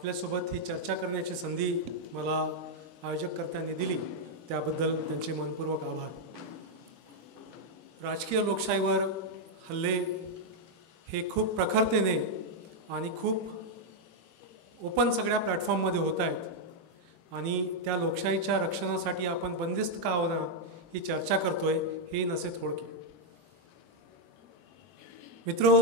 आपल्यासोबत ही चर्चा करण्याची संधी मला आयोजककर्त्यांनी दिली त्याबद्दल त्यांचे मनपूर्वक आभार. राजकीय लोकशाहीवर हल्ले हे खूप प्रखरतेने आणि खूप ओपन सगळ्या प्लॅटफॉर्ममध्ये होत आहेत आणि त्या लोकशाहीच्या रक्षणासाठी आपण बंदिस्त का होणार ही चर्चा करतोय हे नसे थोडके. मित्रो,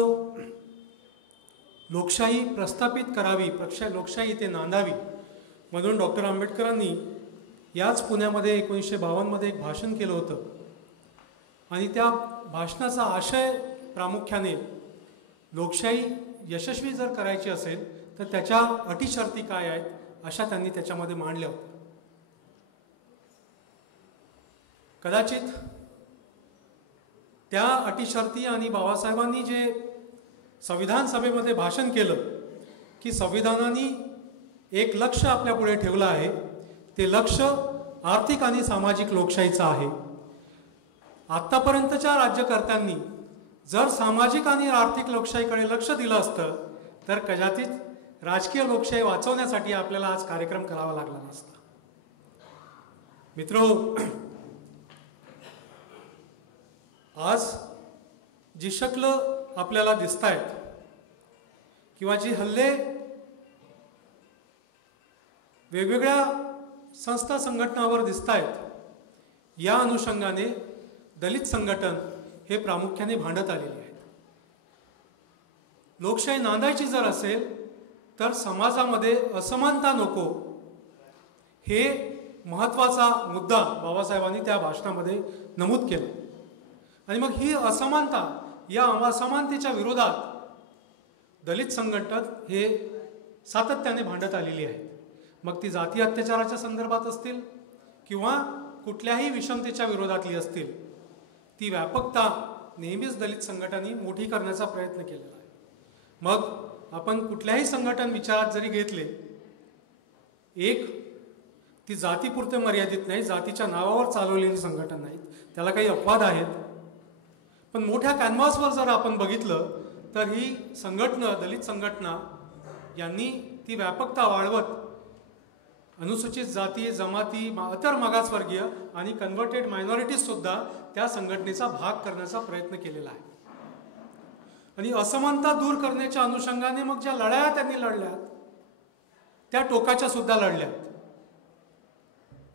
लोकशाही प्रस्थापित करावी, लोकशाही इथे नांदावी म्हणून डॉक्टर आंबेडकरांनी याच पुण्यामध्ये 1952मध्ये एक भाषण केलं होतं आणि त्या भाषणाचा आशय प्रामुख्याने लोकशाही यशस्वी जर करायची असेल तर त्याच्या अटी शर्ती काय आहेत अशा त्यांनी त्याच्यामध्ये मांडल्या होत्या. कदाचित त्या अटी शर्ती आणि बाबासाहेबांनी जे संविधान सभेमध्ये भाषण केलं की संविधानाने एक लक्ष्य आपल्या पुढे ठेवलं आहे, ते लक्ष्य आर्थिक आणि सामाजिक लोकशाहीचं आहे. आत्तापर्यंतच्या राज्यकर्त्यांनी जर सामाजिक आणि आर्थिक लोकशाहीकडे लक्ष दिलं असतं तर कदाचित राजकीय लोकशाही वाचवण्यासाठी आपल्याला आज कार्यक्रम करावा लागला नसता. मित्रो, आज जी शक्ल आपल्याला दिसत आहेत किंवा जी हल्ले वेगवेगळ्या संस्था संघटनावर दिसत आहेत, या अनुषंगाने दलित संघटन हे प्रामुख्याने भांडत आलेले आहेत. लोकशाही नांदायची जर असेल तर समाजामध्ये असमानता नको, हे महत्त्वाचा मुद्दा बाबासाहेबांनी त्या भाषणामध्ये नमूद केलं. आणि मग ही असमानता, या असमानतेच्या विरोधात दलित संघटन हे सातत्याने भांडत आलेली आहेत. मग ती जाती अत्याचाराच्या संदर्भात असतील किंवा कुठल्याही विषमतेच्या विरोधातली असतील, ती व्यापकता नेहमीच दलित संघटनांनी मोठी करण्याचा प्रयत्न केलेला आहे. मग आपण कुठल्याही संघटन विचारात जरी घेतले, एक ती जातीपुरते मर्यादित नाही, जातीच्या नावावर चालवलेली संघटन नाहीत, त्याला काही अपवाद आहेत. पण मोठ्या कॅनव्हासवर जर आपण बघितलं तर ही संघटना, दलित संघटना यांनी ती व्यापकता वाढवत अनुसूचित जाती, जमाती, इतर मागासवर्गीय आणि कन्व्हर्टेड मायनॉरिटीज सुद्धा त्या संघटनेचा भाग करण्याचा प्रयत्न केलेला आहे. आणि असमानता दूर करण्याच्या अनुषंगाने मग ज्या लढाया त्यांनी लढल्यात त्या टोकाच्या सुद्धा लढल्यात.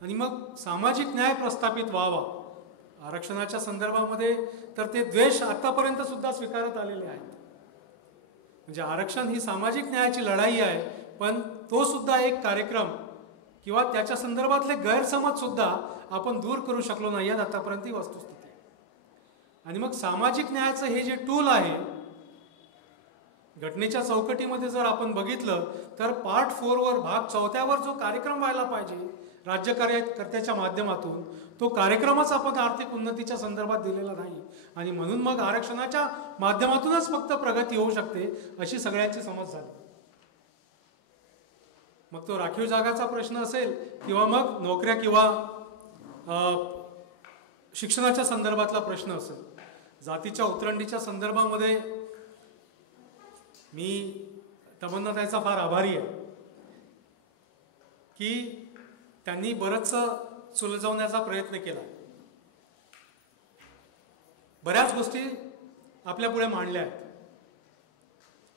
आणि मग सामाजिक न्याय प्रस्थापित व्हावा, आरक्षणाच्या संदर्भामध्ये तर ते द्वेष आतापर्यंत सुद्धा स्वीकारत आलेले आहेत. म्हणजे आरक्षण ही सामाजिक न्यायाची लढाई आहे, पण तो सुद्धा एक कार्यक्रम किंवा त्याच्या संदर्भातले गैरसमज सुद्धा आपण दूर करू शकलो नाही आहेत आतापर्यंत ही वस्तुस्थिती. आणि मग सामाजिक न्यायाचं हे जे टूल आहे, घटनेच्या चौकटीमध्ये जर आपण बघितलं तर पार्ट 4 वर, भाग 4 जो कार्यक्रम व्हायला पाहिजे राज्यकर्त्याच्या माध्यमातून, तो कार्यक्रमच आपण आर्थिक उन्नतीच्या संदर्भात दिलेला नाही. आणि म्हणून मग आरक्षणाच्या माध्यमातूनच फक्त प्रगती होऊ शकते अशी सगळ्यांची समज झाली. मग तो राखीव जागाचा प्रश्न असेल किंवा मग नोकऱ्या किंवा शिक्षणाच्या संदर्भातला प्रश्न असेल. जातीच्या उतरंडीच्या संदर्भामध्ये मी तमन्नाताईचा फार आभारी आहे की त्यांनी बरंचसं सुलझवण्याचा प्रयत्न केला. बऱ्याच गोष्टी आपल्या पुढे मांडल्या आहेत.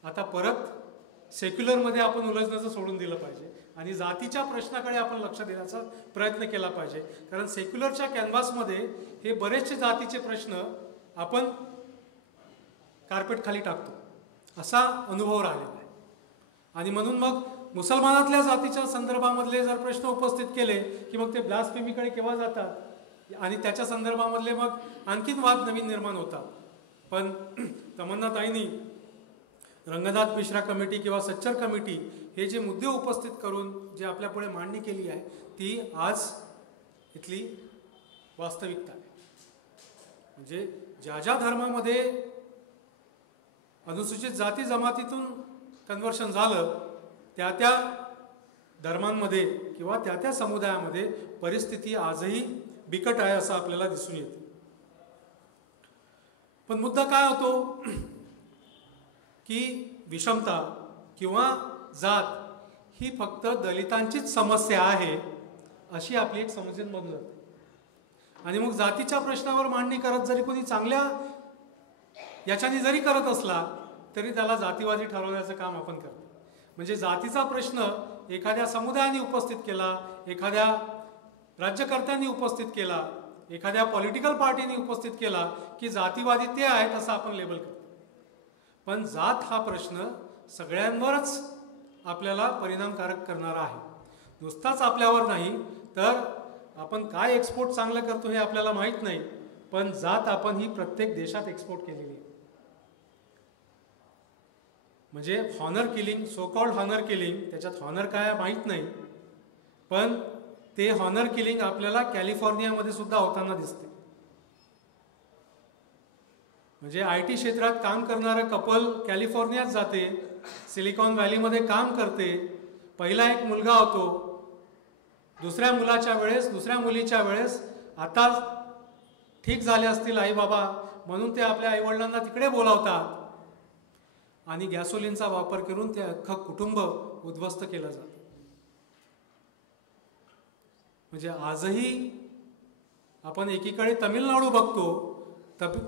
आता परत सेक्युलरमध्ये आपण उलझण्याचं सोडून दिलं पाहिजे आणि जातीच्या प्रश्नाकडे आपण लक्ष देण्याचा प्रयत्न केला पाहिजे. कारण सेक्युलरच्या कॅनव्हासमध्ये हे बरेचसे जातीचे प्रश्न आपण कार्पेट खाली टाकतो असा अनुभव राहिलेला आहे. आणि म्हणून मग मुसलमानातल्या जातीच्या संदर्भामधले जर प्रश्न उपस्थित केले की मग ते ब्लास्फेमीकडे केव्हा जातात आणि त्याच्या संदर्भामधले मग आणखीन वाद नवीन निर्माण होतात. पण तमन्नाताईंनी रंगनाथ मिश्रा कमिटी किंवा सच्चर कमिटी हे जे मुद्दे उपस्थित करून जे आपल्या पुढे मांडणी केली आहे ती आज इथली वास्तविकता आहे. म्हणजे ज्या ज्या धर्मामध्ये अनुसूचित जाती जमातीतून कन्व्हर्शन झालं त्या त्या धर्मांमध्ये किंवा त्या त्या समुदायामध्ये परिस्थिती आजही बिकट आहे असं आपल्याला दिसून येते. पण मुद्दा काय होतो की विषमता किंवा जात ही फक्त दलितांचीच समस्या आहे अशी आपली एक समजूत बनून जाते. आणि मग जातीच्या प्रश्नावर मांडणी करत जरी कोणी चांगल्या याच्याने जरी करत असला तरी त्याला जातीवादी ठरवण्याचं काम आपण करतो. म्हणजे जातीचा प्रश्न एखाद्या समुदायाने उपस्थित केला, एखाद्या राज्यकर्त्यांनी उपस्थित केला, एखाद्या पॉलिटिकल पार्टीने उपस्थित केला की जातीवादी ते आहेत असं आपण लेबल करतो. पण जात हा प्रश्न सगळ्यांवरच आपल्याला परिणामकारक करणारा आहे. नुसताच आपल्यावर नाही तर आपण काय एक्सपोर्ट चांगलं करतो हे आपल्याला माहीत नाही, पण जात आपण ही प्रत्येक देशात एक्सपोर्ट केलेली आहे. म्हणजे honour killing, so called honour killing, त्याच्यात हॉनर काय माहीत नाही, पण ते हॉनर किलिंग आपल्याला कॅलिफोर्नियामध्ये सुद्धा होताना दिसते. म्हणजे IT क्षेत्रात काम करणारं कपल कॅलिफोर्नियात जाते, सिलिकॉन व्हॅलीमध्ये काम करते. पहिला एक मुलगा होतो, दुसऱ्या मुलीच्या वेळेस आता ठीक झाले असतील आई बाबा म्हणून ते आपल्या आईवडिलांना तिकडे बोलावतात आणि गॅसोलिनचा वापर करून ते अख्खं कुटुंब उद्ध्वस्त केलं जातं. म्हणजे आजही आपण एकीकडे तमिळनाडू बघतो,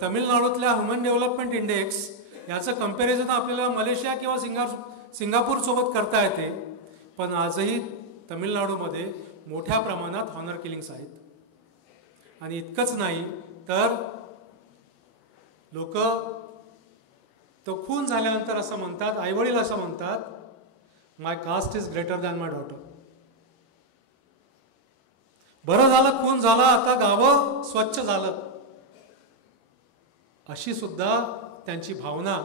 तमिळनाडूतल्या ह्युमन डेव्हलपमेंट इंडेक्स याचं कंपॅरिझन आपल्याला मलेशिया किंवा सिंगापूर सोबत करता येते, पण आजही तमिळनाडूमध्ये मोठ्या प्रमाणात हॉनर किलिंग्स आहेत. आणि इतकंच नाही तर लोक तो खून झाल्यानंतर असं म्हणतात, आईवडील असं म्हणतात, my caste is greater than my daughter. बरं झालं खून झाला, आता गावं स्वच्छ झालं, अशी सुद्धा त्यांची भावना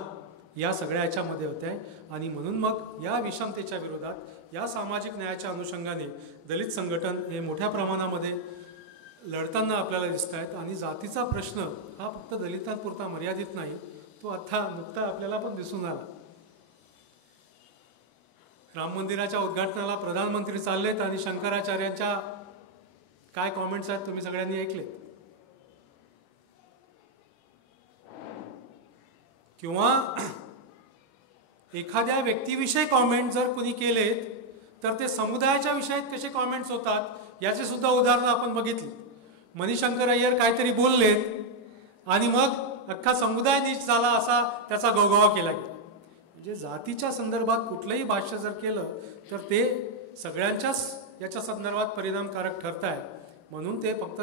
या सगळ्या याच्यामध्ये होते. आणि म्हणून मग या विषमतेच्या विरोधात, या सामाजिक न्यायाच्या अनुषंगाने दलित संघटन हे मोठ्या प्रमाणामध्ये लढताना आपल्याला दिसत आहेत. आणि जातीचा प्रश्न हा फक्त दलितांपुरता मर्यादित नाही, तो आता नुकता आपल्याला पण दिसून आला. राम मंदिराच्या उद्घाटनाला प्रधानमंत्री चाललेत आणि शंकराचार्यांच्या काय कॉमेंट्स आहेत तुम्ही सगळ्यांनी ऐकले. किंवा एखाद्या व्यक्तीविषयी कॉमेंट जर कुणी केलेत तर ते समुदायाच्या विषयात कसे कॉमेंट्स होतात याचे सुद्धा उदाहरणं आपण बघितली. मणिशंकर अय्यर काहीतरी बोललेत आणि मग अख्खा समुदाय नीच झाला असा त्याचा गवगवा केला गेला. म्हणजे जातीच्या संदर्भात कुठलंही भाष्य जर केलं तर ते सगळ्यांच्याच याच्या संदर्भात परिणामकारक ठरत आहे. म्हणून ते फक्त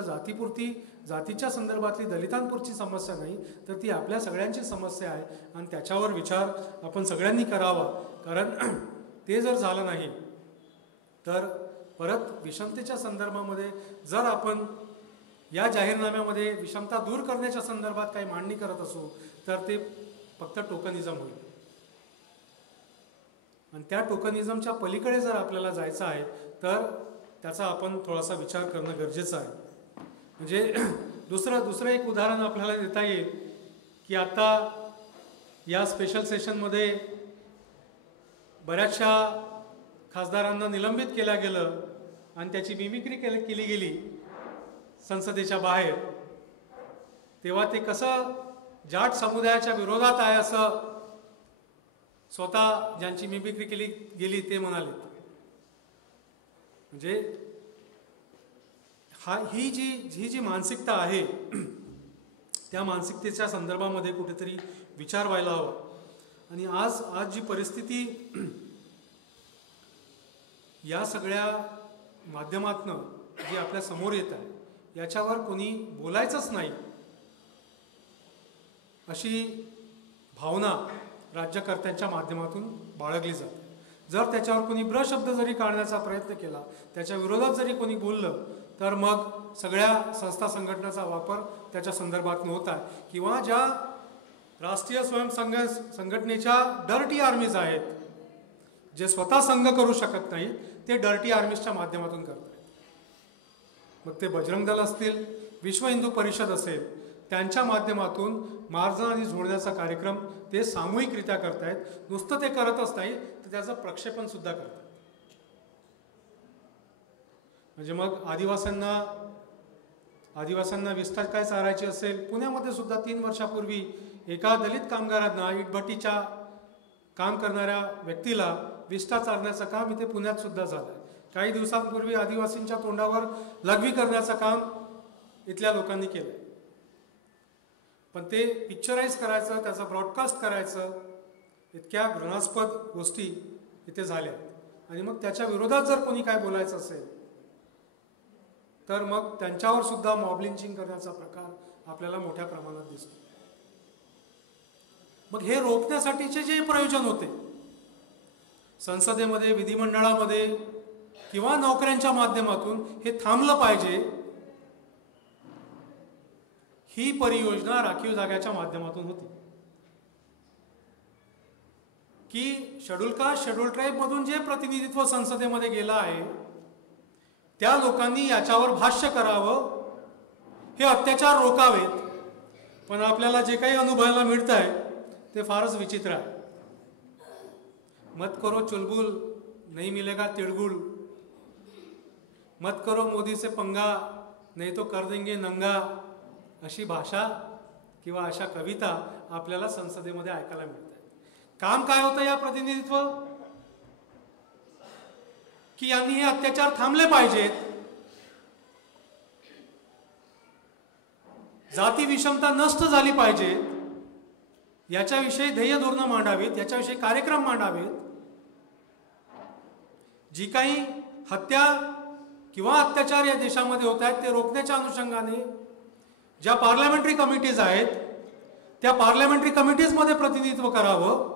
जातीच्या संदर्भातली दलितांपुरची समस्या नाही, तर ती आपल्या सगळ्यांची समस्या आहे आणि त्याच्यावर विचार आपण सगळ्यांनी करावा. कारण ते जर झालं नाही तर परत विषमतेच्या संदर्भामध्ये जर आपण या जाहीरनाम्यामध्ये विषमता दूर करण्याच्या संदर्भात काही मांडणी करत असू तर ते फक्त टोकनिझम होईल. आणि त्या टोकनिझमच्या पलीकडे जर आपल्याला जायचं आहे तर त्याचा आपण थोडासा विचार करणं गरजेचं आहे. म्हणजे दुसरं एक उदाहरण आपल्याला देता येईल की आता या स्पेशल सेशनमध्ये बऱ्याचशा खासदारांना निलंबित केलं गेलं आणि त्याची मिमिक्री केली गेली संसदेच्या बाहेर. तेव्हा ते कसं जाट समुदायाच्या विरोधात आहे असं स्वतः ज्यांची मिमिक्री केली गेली ते म्हणाले. म्हणजे ही जी मानसिकता आहे त्या मानसिकतेच्या संदर्भामध्ये कुठेतरी विचार व्हायला हवा. आणि आज जी परिस्थिती या सगळ्या माध्यमातनं जी आपल्या समोर येत आहे याच्यावर कोणी बोलायचंच नाही अशी भावना राज्यकर्त्यांच्या माध्यमातून बाळगली जाते. जर त्याच्यावर कोणी ब्रशब्द जरी काढण्याचा प्रयत्न केला, त्याच्या विरोधात जरी कोणी बोललं तर मग सगळ्या संस्था संघटनेचा वापर त्याच्या संदर्भात होत आहे. किंवा ज्या राष्ट्रीय संघटनेच्या डर्टी आर्मीज आहेत, जे स्वतः संघ करू शकत नाहीत, ते डर्टी आर्मीजच्या माध्यमातून करत आहेत. मग ते बजरंग दल असतील, विश्व हिंदू परिषद असेल, त्यांच्या माध्यमातून मार्जन आणि जोडण्याचा कार्यक्रम ते सामूहिकरित्या करतायत. नुसतं ते करतच नाही तर त्याचं प्रक्षेपण सुद्धा करतात. म्हणजे मग आदिवासींना विस्तार काय चारायची असेल, पुण्यामध्ये सुद्धा 3 वर्षापूर्वी एका दलित कामगारांना इटभट्टीच्या काम करणाऱ्या व्यक्तीला विष्ठा चारण्याचं काम इथे पुण्यात सुद्धा झालं. काही दिवसांपूर्वी आदिवासींच्या तोंडावर लघवी करण्याचं काम इथल्या लोकांनी केलं. पण ते पिक्चराईज करायचं, त्याचं ब्रॉडकास्ट करायचं, इतक्या घृणास्पद गोष्टी इथे झाल्या. आणि मग त्याच्या विरोधात जर कोणी काय बोलायचं असेल तर मग त्यांच्यावर सुद्धा मॉब लिंचिंग करण्याचा प्रकार आपल्याला मोठ्या प्रमाणात दिसतो. मग हे रोखण्यासाठीचे जे प्रयोजन होते संसदेमध्ये, विधिमंडळामध्ये किंवा नोकऱ्यांच्या माध्यमातून, हे थांबलं पाहिजे. ही परियोजना राखीव जागाच्या माध्यमातून होती की शेड्यूल कास्ट, शेड्यूल ट्राईब मधून जे प्रतिनिधित्व संसदेमध्ये गेलं आहे त्या लोकांनी याच्यावर भाष्य करावं, हे अत्याचार रोखावेत. पण आपल्याला जे काही अनुभवायला मिळत आहे ते फारच विचित्र आहे. मत करो चुलबुल नहीं मिलेगा तिळगुळ, मत करो मोदी से पंगा नहीं तो कर देंगे नंगा, अशी भाषा किंवा अशा कविता आपल्याला संसदेमध्ये ऐकायला मिळतात. काम काय होतं या प्रतिनिधित्व, की यांनी हे अत्याचार थांबले पाहिजेत, जाती विषमता नष्ट झाली पाहिजे, याच्याविषयी ध्येय धोरणं मांडावीत, याच्याविषयी कार्यक्रम मांडावेत. जी काही हत्या किंवा अत्याचार या देशामध्ये होत आहेत ते रोखण्याच्या अनुषंगाने ज्या पार्लमेंटरी कमिटीज आहेत त्या पार्लमेंटरी कमिटीजमध्ये प्रतिनिधित्व करावं.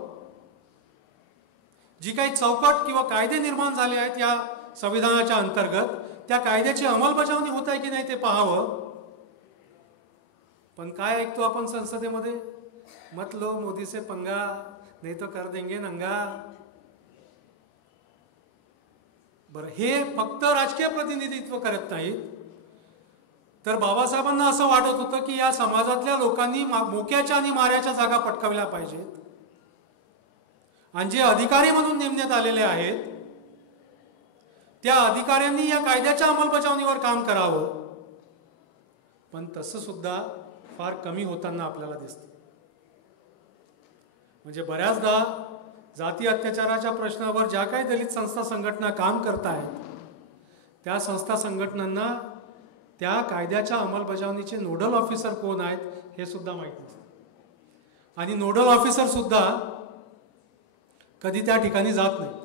जी काही चौकट किंवा कायदे निर्माण झाले आहेत या संविधानाच्या अंतर्गत त्या कायद्याची अंमलबजावणी होत आहे की नाही ते पाहावं. पण काय ऐकतो आपण संसदेमध्ये, मत लो मोदी से पंगा नहीं तो कर देंगे नंगा. बरं, हे फक्त राजकीय प्रतिनिधित्व करत नाहीत, तर बाबासाहेबांना असं वाटत होतं की या समाजातल्या लोकांनी मोक्याच्या आणि माऱ्याच्या जागा पटकावल्या पाहिजेत. आणि जे अधिकारी म्हणून नेमण्यात आलेले आहेत त्या अधिकाऱ्यांनी या कायद्याच्या अंमलबजावणीवर काम करावं. पण तसं सुद्धा फार कमी होताना आपल्याला दिसतं. म्हणजे बऱ्याचदा जाती अत्याचाराच्या प्रश्नावर ज्या काही दलित संस्था संघटना काम करत आहेत त्या संस्था संघटनांना त्या कायद्याच्या अंमलबजावणीचे नोडल ऑफिसर कोण आहेत हे सुद्धा माहीत नसतं. आणि नोडल ऑफिसर सुद्धा कधी त्या ठिकाणी जात नाहीत.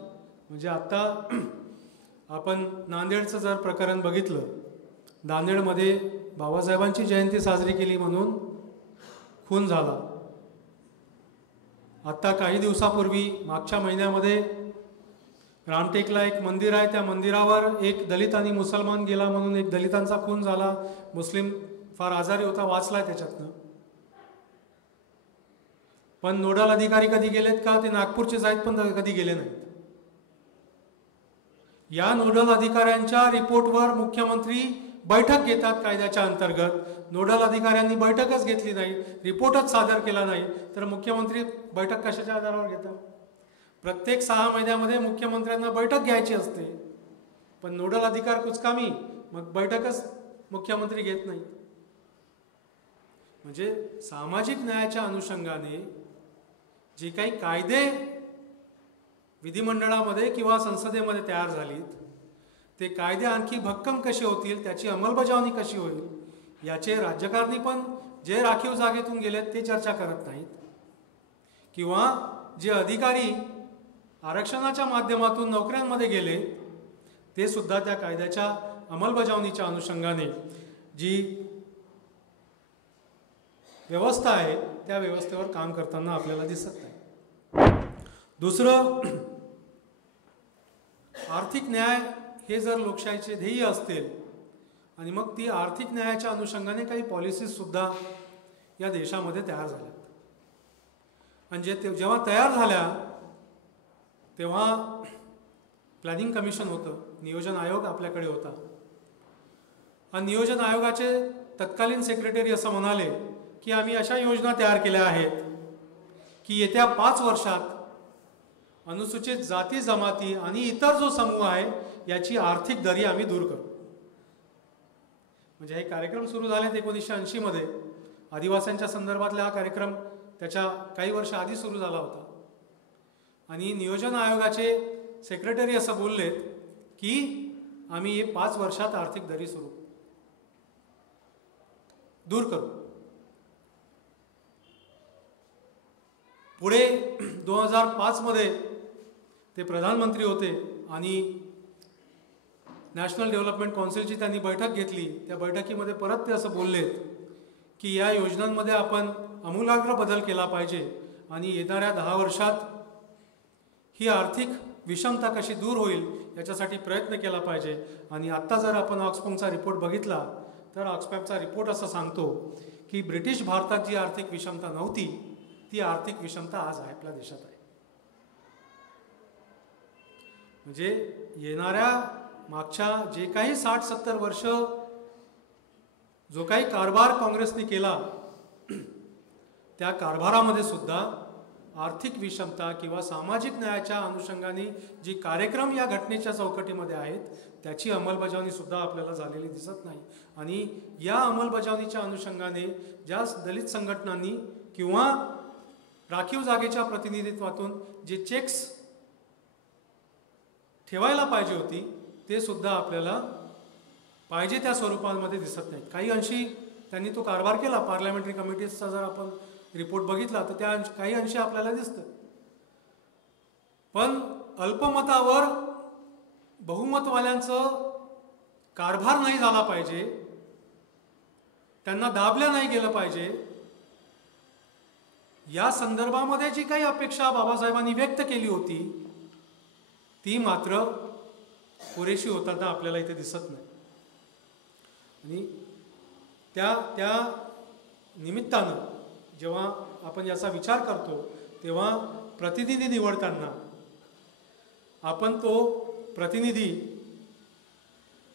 म्हणजे आत्ता आपण नांदेडचं जर प्रकरण बघितलं, नांदेडमध्ये बाबासाहेबांची जयंती साजरी केली म्हणून खून झाला. आत्ता काही दिवसापूर्वी मागच्या महिन्यामध्ये रामटेकला एक मंदिर आहे, त्या मंदिरावर एक दलित आणि मुसलमान गेला म्हणून एक दलितांचा खून झाला. मुस्लिम फार आजारी होता, वाचलाय त्याच्यातनं. पण नोडल अधिकारी कधी गेलेत का? ते नागपूरचेच आहेत पण कधी गेले नाहीत. या नोडल अधिकाऱ्यांच्या रिपोर्टवर मुख्यमंत्री बैठक घेतात कायद्याच्या अंतर्गत. नोडल अधिकाऱ्यांनी बैठकच घेतली नाही, रिपोर्टच सादर केला नाही, तर मुख्यमंत्री बैठक कशाच्या आधारावर घेतात? प्रत्येक 6 महिन्यामध्ये मुख्यमंत्र्यांना बैठक घ्यायची असते, पण नोडल अधिकार कुचकामी, मग बैठकच मुख्यमंत्री घेत नाही. म्हणजे सामाजिक न्यायाच्या अनुषंगाने जे काही कायदे विधिमंडळामध्ये किंवा संसदेमध्ये तयार झालीत ते कायदे आणखी भक्कम कसे होतील, त्याची अंमलबजावणी कशी होईल, याचे राज्यकारणी पण जे राखीव जागेतून गेलेत ते चर्चा करत नाहीत. किंवा जे अधिकारी आरक्षणाच्या माध्यमातून नोकऱ्यांमध्ये गेले ते सुद्धा त्या कायद्याच्या अंमलबजावणीच्या अनुषंगाने जी व्यवस्था आहे त्या व्यवस्थेवर काम करताना आपल्याला दिसत नाही. दुसरं, आर्थिक न्याय हे जर लोकशाहीचे ध्येय असतील आणि मग ती आर्थिक न्यायाच्या अनुषंगाने काही पॉलिसीज सुद्धा या देशामध्ये तयार झाल्या. आणि जेव्हा तयार झाल्या तेव्हा प्लॅनिंग कमिशन होतं, नियोजन आयोग आपल्याकडे होता. आणि नियोजन आयोगाचे तत्कालीन सेक्रेटरी असं म्हणाले की आम्ही अशा योजना तयार केल्या आहेत की येत्या 5 वर्षात अनुसूचित जाती जमाती आणि इतर जो समूह आहे याची आर्थिक दरी आम्ही दूर करू. म्हणजे हे कार्यक्रम सुरू झालेत 1980 मध्ये. आदिवासींच्या संदर्भातला हा कार्यक्रम त्याच्या काही वर्ष आधी सुरू झाला होता. आणि नियोजन आयोगाचे सेक्रेटरी असं बोललेत की आम्ही हे 5 वर्षात आर्थिक दरी दूर करू. पुढे 2005 मध्ये ते प्रधानमंत्री होते आणि नॅशनल डेव्हलपमेंट काउन्सिलची त्यांनी बैठक घेतली. त्या बैठकीमध्ये परत ते असं बोललेत की या योजनांमध्ये आपण आमूलाग्र बदल केला पाहिजे आणि येणाऱ्या 10 वर्षात ही आर्थिक विषमता कशी दूर होईल याच्यासाठी प्रयत्न केला पाहिजे. आणि आत्ता जर आपण ऑक्सफॅमचा रिपोर्ट बघितला तर ऑक्सफॅमचा रिपोर्ट असं सांगतो की ब्रिटिश भारतात जी आर्थिक विषमता नव्हती ती आर्थिक विषमता आज आपल्या देशात आहे. म्हणजे येणाऱ्या मागच्या जे काही 60-70 वर्ष जो काही कारभार काँग्रेसने केला त्या कारभारामध्ये सुद्धा आर्थिक विषमता किंवा सामाजिक न्यायाच्या अनुषंगाने जी कार्यक्रम या घटनेच्या चौकटीमध्ये आहेत त्याची अंमलबजावणी सुद्धा आपल्याला झालेली दिसत नाही. आणि या अंमलबजावणीच्या अनुषंगाने ज्या दलित संघटनांनी किंवा राखीव जागेच्या प्रतिनिधित्वातून जे चेक्स ठेवायला पाहिजे होती ते सुद्धा आपल्याला पाहिजे त्या स्वरूपामध्ये दिसत नाहीत. काही अंशी त्यांनी तो कारभार केला. पार्लमेंटरी कमिटीजचा जर आपण रिपोर्ट बघितला तर त्या काही अंशी आपल्याला दिसतं. पण अल्पमतावर बहुमतवाल्यांचं कारभार नाही झाला पाहिजे, त्यांना दाबलं नाही गेलं पाहिजे, या संदर्भामध्ये जी काही अपेक्षा बाबासाहेबांनी व्यक्त केली होती ती मात्र पुरेशी होताना आपल्याला इथे दिसत नाही. आणि त्या निमित्तानं जेव्हा आपण याचा विचार करतो तेव्हा प्रतिनिधी निवडताना आपण तो प्रतिनिधी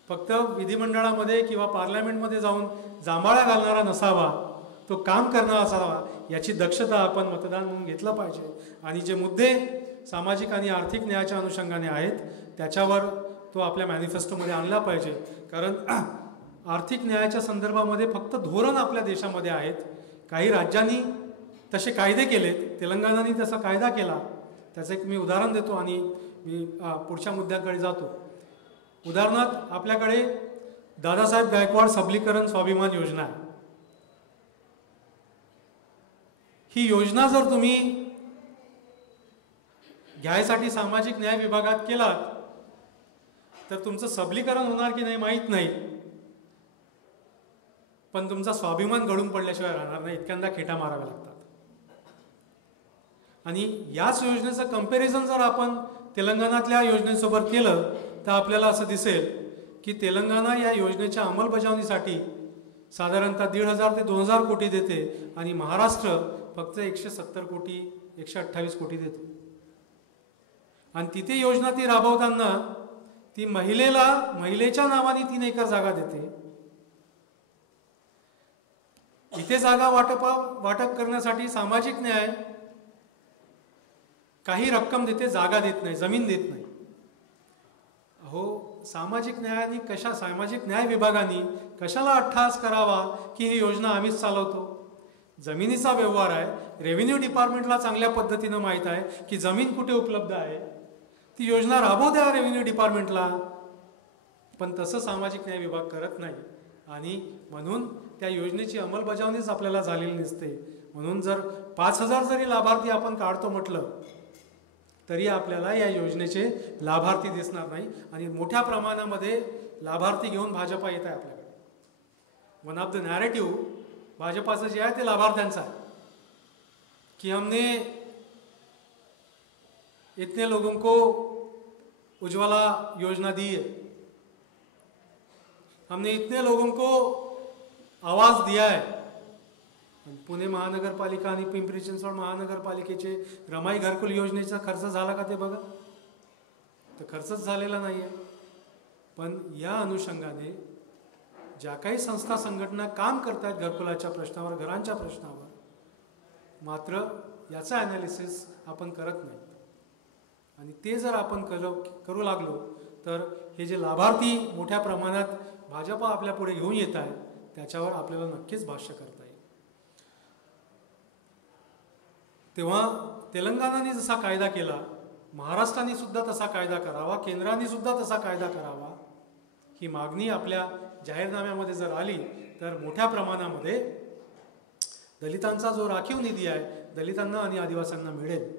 फक्त विधिमंडळामध्ये किंवा पार्लमेंटमध्ये जाऊन जांभळा घालणारा नसावा, तो काम करणारा असावा याची दक्षता आपण मतदान म्हणून घेतलं पाहिजे. आणि जे मुद्दे सामाजिक आणि आर्थिक न्यायाच्या अनुषंगाने आहेत त्याच्यावर तो आपल्या मॅनिफेस्टोमध्ये आणला पाहिजे. कारण आर्थिक न्यायाच्या संदर्भामध्ये फक्त धोरण आपल्या देशामध्ये आहेत. काही राज्यांनी तसे कायदे केलेत, तेलंगणाने तसा कायदा केला. त्याचं एक मी उदाहरण देतो आणि मी पुढच्या मुद्द्याकडे जातो. उदाहरणार्थ आपल्याकडे दादासाहेब गायकवाड सबलीकरण स्वाभिमान योजना आहे. ही योजना जर तुम्ही घ्यायसाठी सामाजिक न्याय विभागात केलात तर तुमचं सबलीकरण होणार की नाही माहीत नाही, पण तुमचा स्वाभिमान गळून पडल्याशिवाय राहणार नाही. इतक्यांदा खेटा माराव्या लागतात. आणि याच योजनेचं कंपॅरिझन जर आपण तेलंगणातल्या योजनेसोबत केलं तर आपल्याला असं दिसेल की तेलंगणा या योजनेच्या अंमलबजावणीसाठी साधारणतः 1,500 ते 2,000 कोटी देते आणि महाराष्ट्र फक्त 170 कोटी 128 कोटी देतो. आणि तिथे योजना ती राबवताना ती महिलेच्या नावाने 3 एकर जागा देते. इथे जागा वाटप करण्यासाठी सामाजिक न्याय काही रक्कम देते, जागा देत नाही, जमीन देत नाही. हो, सामाजिक न्याय विभागाने कशाला अट्टहास करावा की ही योजना आम्हीच चालवतो. जमिनीचा व्यवहार आहे. रेव्हेन्यू डिपार्टमेंटला चांगल्या पद्धतीनं माहीत आहे की जमीन कुठे उपलब्ध आहे. ती योजना राबवू द्या रेव्हेन्यू डिपार्टमेंटला. पण तसं सामाजिक न्याय विभाग करत नाही आणि म्हणून त्या योजनेची अंमलबजावणीच आपल्याला झालेली नसते. म्हणून जर 5,000 जरी लाभार्थी आपण काढतो म्हटलं तरी आपल्याला या योजनेचे लाभार्थी दिसणार नाही. आणि मोठ्या प्रमाणामध्ये लाभार्थी घेऊन भाजपा येत आहे आपल्याकडे. वन ऑफ द नॅरेटिव्ह भाजपाचं जे आहे ते लाभार्थ्यांचं आहे की हमने इतने लोगों को उज्ज्वला योजना दी है, हमने इतने लोगों को आवाज दिया है. पुणे महानगरपालिका आणि पिंपरी चिंचवड महानगरपालिकेचे रमाई घरकुल योजनेचा खर्च झाला का ते बघा, तर खर्चच झालेला नाही आहे. पण या अनुषंगाने ज्या काही संस्था संघटना काम करतात घरकुलाच्या प्रश्नावर, घरांच्या प्रश्नावर, मात्र याचा ॲनालिसिस आपण करत नाही. आणि ते जर आपण करू लागलो तर हे जे लाभार्थी मोठ्या प्रमाणात भाजपा आपल्या पुढे घेऊन येत आहे त्याच्यावर आपल्याला नक्कीच भाष्य करता येईल. तेव्हा तेलंगणाने जसा कायदा केला महाराष्ट्राने सुद्धा तसा कायदा करावा, केंद्राने सुद्धा तसा कायदा करावा, ही मागणी आपल्या जाहीरनाम्यामध्ये जर आली तर मोठ्या प्रमाणामध्ये दलितांचा जो राखीव निधी आहे दलितांना आणि आदिवासींना मिळेल.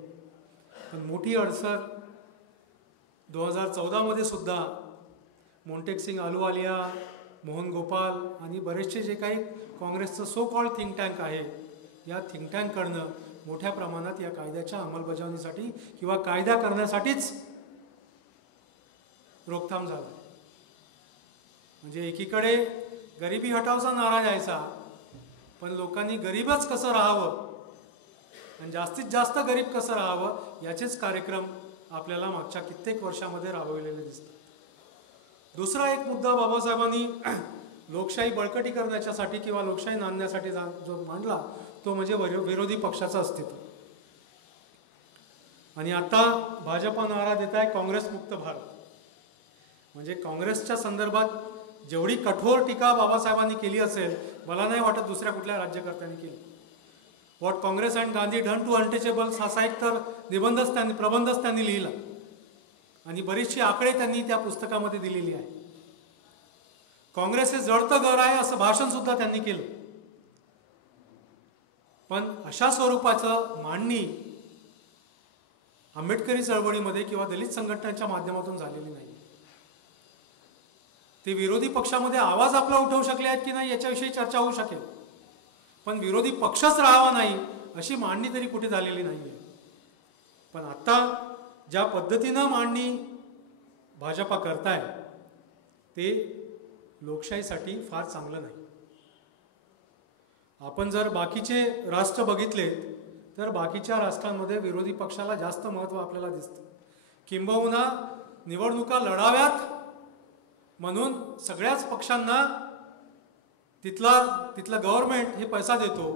पण मोठी अडचण 2014 सुद्धा मोंटेक सिंग अहलुवालिया, मोहन गोपाल आणि बरेचसे जे काही काँग्रेसचं सो कॉल्ड थिंक टँक आहे, या थिंक टँककडनं मोठ्या प्रमाणात या कायद्याच्या अंमलबजावणीसाठी किंवा कायदा करण्यासाठीच रोकथाम झाला. म्हणजे एकीकडे गरिबी हटावचा नारा द्यायचा, पण लोकांनी गरीबच कसं राहावं आणि जास्तीत जास्त गरीब कसं राहावं याचेच कार्यक्रम आपल्याला मागच्या कित्येक वर्षामध्ये राबवलेले दिसतात. दुसरा एक मुद्दा बाबासाहेबांनी लोकशाही बळकटी करण्याच्यासाठी किंवा लोकशाही नांदण्यासाठी जो मांडला तो म्हणजे विरोधी पक्षाचं अस्तित्व. आणि आता भाजपा नारा देत आहे काँग्रेस मुक्त भारत. म्हणजे काँग्रेसच्या संदर्भात जेवढी कठोर टीका बाबासाहेबांनी केली असेल मला नाही वाटत दुसऱ्या कुठल्या राज्यकर्त्यांनी केली. What Congress and Gandhi done to untouchables हा एक तर प्रबंधच त्यांनी लिहिला आणि बरीचशी आकडे त्यांनी त्या पुस्तकामध्ये दिलेली आहे. काँग्रेस हे जडतं घर आहे असं भाषण सुद्धा त्यांनी केलं. पण अशा स्वरूपाचं मांडणी आंबेडकरी चळवळीमध्ये किंवा दलित संघटनांच्या माध्यमातून झालेली नाही. ते विरोधी पक्षामध्ये आवाज आपला उठवू शकले आहेत की नाही याच्याविषयी चर्चा होऊ शकेल, पण विरोधी पक्षच राहावा नाही अशी मांडणी तरी कुठे झालेली नाही आहे. पण आता ज्या पद्धतीनं मांडणी भाजपा करताय ते लोकशाहीसाठी फार चांगलं नाही. आपण जर बाकीचे राष्ट्र बघितले तर बाकीच्या राष्ट्रांमध्ये विरोधी पक्षाला जास्त महत्त्व आपल्याला दिसतं. किंबहुना निवडणुका लढाव्यात म्हणून सगळ्याच पक्षांना तिथलं गव्हर्नमेंट हे पैसा देतो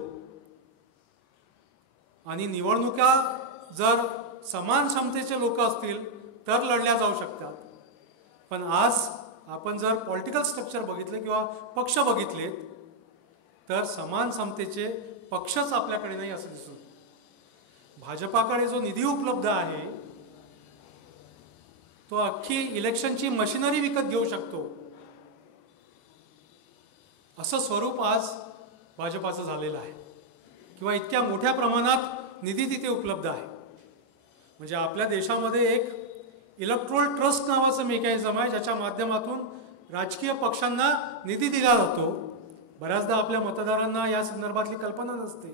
आणि निवडणुका जर समान क्षमतेचे लोक असतील तर लढल्या जाऊ शकतात. पण आज आपण जर पॉलिटिकल स्ट्रक्चर बघितले किंवा पक्ष बघितले तर समान क्षमतेचे पक्षच आपल्याकडे नाही असं दिसून. भाजपाकडे जो निधी उपलब्ध आहे तो अख्खी इलेक्शनची मशिनरी विकत घेऊ शकतो असं स्वरूप आज भाजपाचं झालेलं आहे किंवा इतक्या मोठ्या प्रमाणात निधी तिथे उपलब्ध आहे. म्हणजे आपल्या देशामध्ये एक इलेक्ट्रोल ट्रस्ट नावाचं मेकॅनिझम आहे ज्याच्या माध्यमातून राजकीय पक्षांना निधी दिला जातो. बऱ्याचदा आपल्या मतदारांना या संदर्भातली कल्पना नसते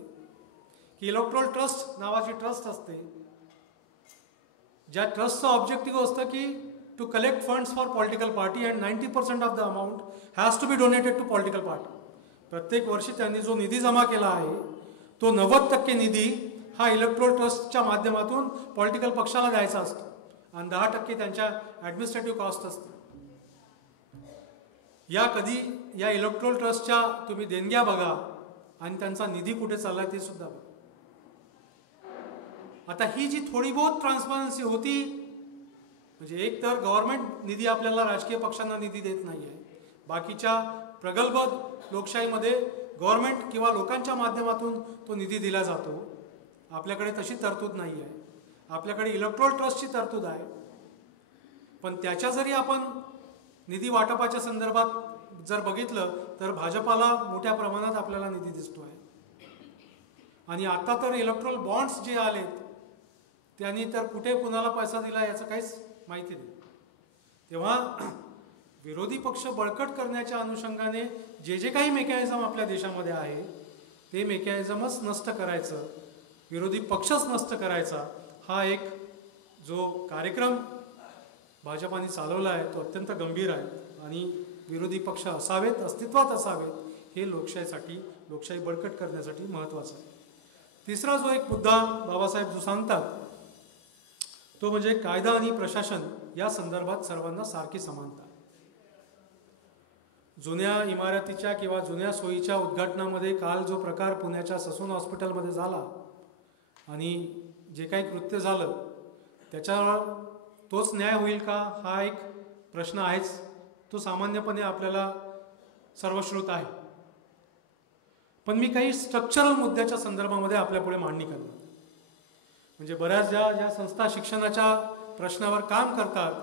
की इलेक्ट्रोल ट्रस्ट नावाची ट्रस्ट असते ज्या ट्रस्टचं ऑब्जेक्टिव्ह असतं की to collect funds for political party and 90% of the amount has to be donated to political party. प्रत्येक वर्षी त्यांनी जो निधी जमा केला आहे तो 90% निधी हा इलेक्ट्रोल ट्रस्टच्या माध्यमातून पॉलिटिकल पक्षाला द्यायचा असतो आणि 10% त्यांच्या ॲडमिनिस्ट्रेटिव्ह कॉस्ट असते. या इलेक्ट्रोल ट्रस्टच्या तुम्ही देणग्या बघा आणि त्यांचा निधी कुठे चाललाय ते सुद्धा बघा. आता ही जी थोडी बहुत ट्रान्सपरन्सी होती म्हणजे एक तर गव्हर्नमेंट निधी आपल्याला राजकीय पक्षांना निधी देत नाही आहे. बाकीच्या प्रगल्भ लोकशाहीमध्ये गव्हर्नमेंट किंवा लोकांच्या माध्यमातून तो निधी दिला जातो. आपल्याकडे तशी तरतूद नाही आहे. आपल्याकडे इलेक्ट्रोल ट्रस्टची तरतूद आहे. पण त्याच्या जरी आपण निधी वाटपाच्या संदर्भात जर बघितलं तर भाजपाला मोठ्या प्रमाणात आपल्याला निधी दिसतो आहे. आणि आता तर इलेक्ट्रोल बॉन्ड्स जे आलेत त्यांनी तर कुठे कुणाला पैसा दिला याचं काहीच माहिती नाही. तेव्हा विरोधी पक्ष बळकट करण्याच्या अनुषंगाने जे काही मेकॅनिझम आपल्या देशामध्ये आहे ते मेकॅनिझमच नष्ट करायचं, विरोधी पक्षच नष्ट करायचा हा एक जो कार्यक्रम भाजपाने चालवला आहे तो अत्यंत गंभीर आहे आणि विरोधी पक्ष असावेत, अस्तित्वात असावेत हे लोकशाही बळकट करण्यासाठी महत्त्वाचं आहे. तिसरा जो एक मुद्दा बाबासाहेब जो सांगतात तो म्हणजे कायदा आणि प्रशासन या संदर्भात सर्वांना सारखी समानता. जुन्या इमारतीच्या किंवा जुन्या सोयीच्या उद्घाटनामध्ये काल जो प्रकार पुण्याच्या ससून हॉस्पिटलमध्ये झाला आणि जे काही कृत्य झालं त्याच्यावर तोच न्याय होईल का हा एक प्रश्न आहेच. तो सामान्यपणे आपल्याला सर्वश्रुत आहे. पण मी काही स्ट्रक्चरल मुद्द्याच्या संदर्भामध्ये आपल्यापुढे मांडणी करणार. म्हणजे बऱ्याच ज्या संस्था शिक्षणाच्या प्रश्नावर काम करतात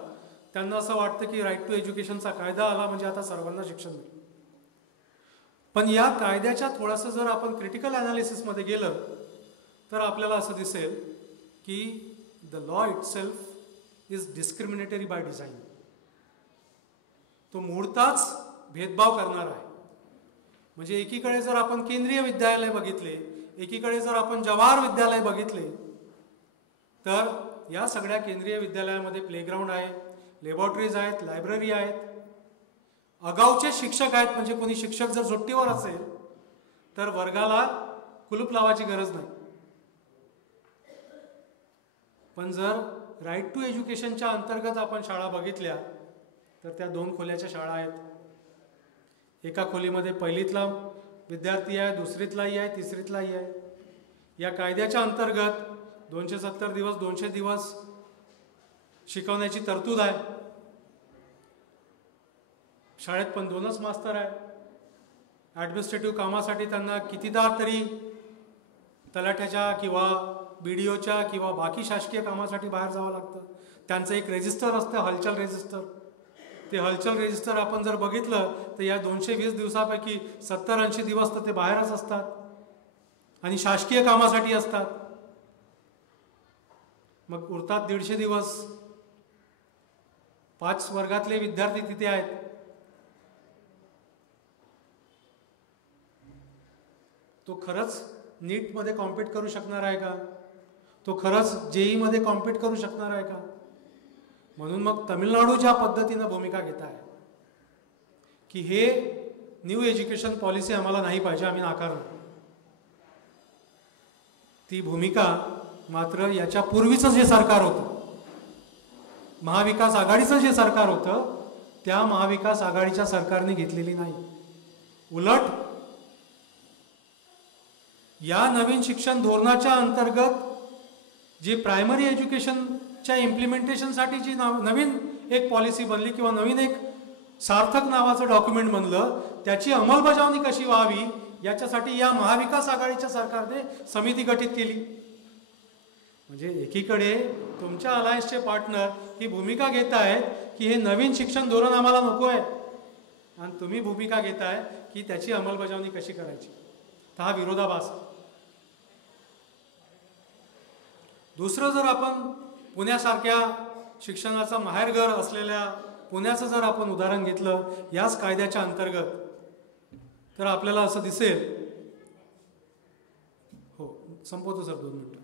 त्यांना असं वाटतं की राईट टू एज्युकेशनचा कायदा आला म्हणजे आता सर्वांना शिक्षण मिळेल. पण या कायद्याच्या थोडंसं जर आपण क्रिटिकल ॲनालिसिसमध्ये गेलं तर आपल्याला असं दिसेल की the law itself is discriminatory by design. तो मुहूर्ताच भेदभाव करणार आहे. म्हणजे एकीकडे जर आपण केंद्रीय विद्यालय बघितले, एकीकडे जर आपण जवाहर विद्यालय बघितले, तर या सगळ्या केंद्रीय विद्यालयामध्ये प्लेग्राऊंड आहे, लॅबॉरेटरीज आहेत, लायब्ररी आहेत, आगाऊचे शिक्षक आहेत. म्हणजे कोणी शिक्षक जर सुट्टीवर असेल तर वर्गाला कुलूप लावायची गरज नाही. पण जर राईट टू एज्युकेशनच्या अंतर्गत आपण शाळा बघितल्या तर त्या 2 खोल्याच्या शाळा आहेत. एका खोलीमध्ये पहिलीतला विद्यार्थी आहे, दुसरीतलाही आहे, तिसरीतलाही आहे. या कायद्याच्या अंतर्गत 270 दिवस 200 दिवस शिकवण्याची तरतूद आहे. शाळेत पण 2च मास्तर आहे. ॲडमिनिस्ट्रेटिव्ह कामासाठी त्यांना कितीदा तरी तलाठ्याच्या किंवा BDOच्या किंवा बाकी शासकीय कामासाठी बाहेर जावं लागतं. त्यांचं एक रेजिस्टर असतं, हलचल रेजिस्टर. ते हलचल रेजिस्टर आपण जर बघितलं तर या 220 दिवसापैकी 70-80 दिवस तर ते बाहेरच असतात आणि शासकीय कामासाठी असतात. मग उरतात 150 दिवस. 5 वर्गातले विद्यार्थी तिथे आहेत. तो खरंच नीटमध्ये कॉम्पीट करू शकणार आहे का? तो खरंच JEE मध्ये कॉम्पीट करू शकणार आहे का? म्हणून मग तमिळनाडू ज्या पद्धतीनं भूमिका घेत आहे की हे न्यू एज्युकेशन पॉलिसी आम्हाला नाही पाहिजे, आम्ही नाकारलं, ती भूमिका मात्र याच्या पूर्वीचं जे सरकार होतं, महाविकास आघाडीचं जे सरकार होतं, त्या महाविकास आघाडीच्या सरकारने घेतलेली नाही. उलट या नवीन शिक्षण धोरणाच्या अंतर्गत जी प्रायमरी एज्युकेशनच्या इम्प्लिमेंटेशनसाठी जी नवीन एक पॉलिसी बनली किंवा नवीन एक सार्थक नावाचं डॉक्युमेंट बनलं, त्याची अंमलबजावणी कशी व्हावी याच्यासाठी या महाविकास आघाडीच्या सरकारने समिती गठीत केली. म्हणजे एकीकडे तुमच्या अलायन्सचे पार्टनर ही भूमिका घेत आहेत की हे नवीन शिक्षण धोरण आम्हाला नको आहे, आणि तुम्ही भूमिका घेताय की त्याची अंमलबजावणी कशी करायची. तर हा विरोधाभास. दुसरं, जर आपण पुण्यासारख्या शिक्षणाचा माहेरघर असलेल्या पुण्याचं जर आपण उदाहरण घेतलं याच कायद्याच्या अंतर्गत, तर आपल्याला असं दिसेल, हो संपवतो सर 2 मिनिटं.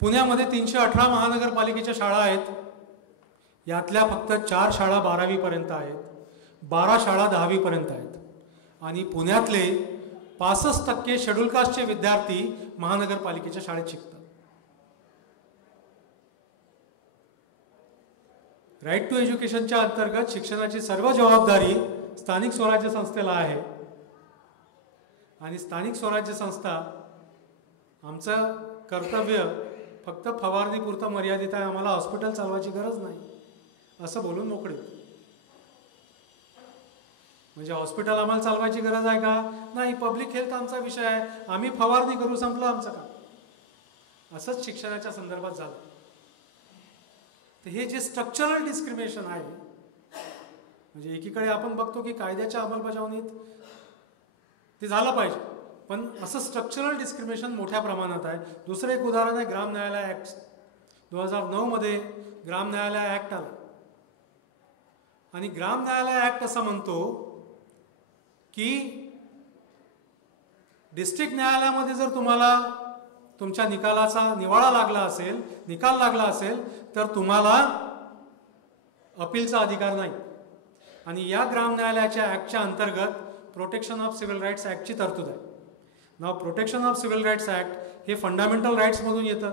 पुण्यामध्ये 318 महानगरपालिकेच्या शाळा आहेत. यातल्या फक्त 4 शाळा 12वी पर्यंत आहेत, 12 शाळा 10वी पर्यंत आहेत. आणि पुण्यातले 65% शेड्यूल कास्टचे विद्यार्थी महानगरपालिकेच्या शाळेत शिकतात. राईट टू एज्युकेशनच्या अंतर्गत शिक्षणाची सर्व जबाबदारी स्थानिक स्वराज्य संस्थेला आहे. आणि स्थानिक स्वराज्य संस्था आमचं कर्तव्य फक्त फवारणीपुरतं मर्यादित आहे, आम्हाला हॉस्पिटल चालवायची गरज नाही असं बोलून मोकळे. म्हणजे हॉस्पिटल आम्हाला चालवायची गरज आहे का? नाही, पब्लिक हेल्थ आमचा विषय आहे, आम्ही फवारणी करू, संपलं आमचं काम. असंच शिक्षणाच्या संदर्भात झालं. तर हे जे स्ट्रक्चरल डिस्क्रिमिनेशन आहे, म्हणजे एकीकडे आपण बघतो की कायद्याच्या अंमलबजावणीत ते झालं पाहिजे, पण असं स्ट्रक्चरल डिस्क्रिमिनेशन मोठ्या प्रमाणात आहे. दुसरं एक उदाहरण आहे ग्राम न्यायालय ॲक्ट. 2009 मध्ये ग्राम न्यायालय ॲक्ट आला. आणि ग्राम न्यायालय ॲक्ट असं म्हणतो की डिस्ट्रिक्ट न्यायालयामध्ये जर तुम्हाला तुमच्या निकालाचा निवाडा लागला असेल, निकाल लागला असेल, तर तुम्हाला अपीलचा अधिकार नाही. आणि या ग्राम न्यायालयाच्या ॲक्टच्या अंतर्गत प्रोटेक्शन ऑफ सिव्हिल राईट्स ॲक्टची तरतूद आहे. नाव protection of civil rights act हे फंडामेंटल राईट्समधून येतं.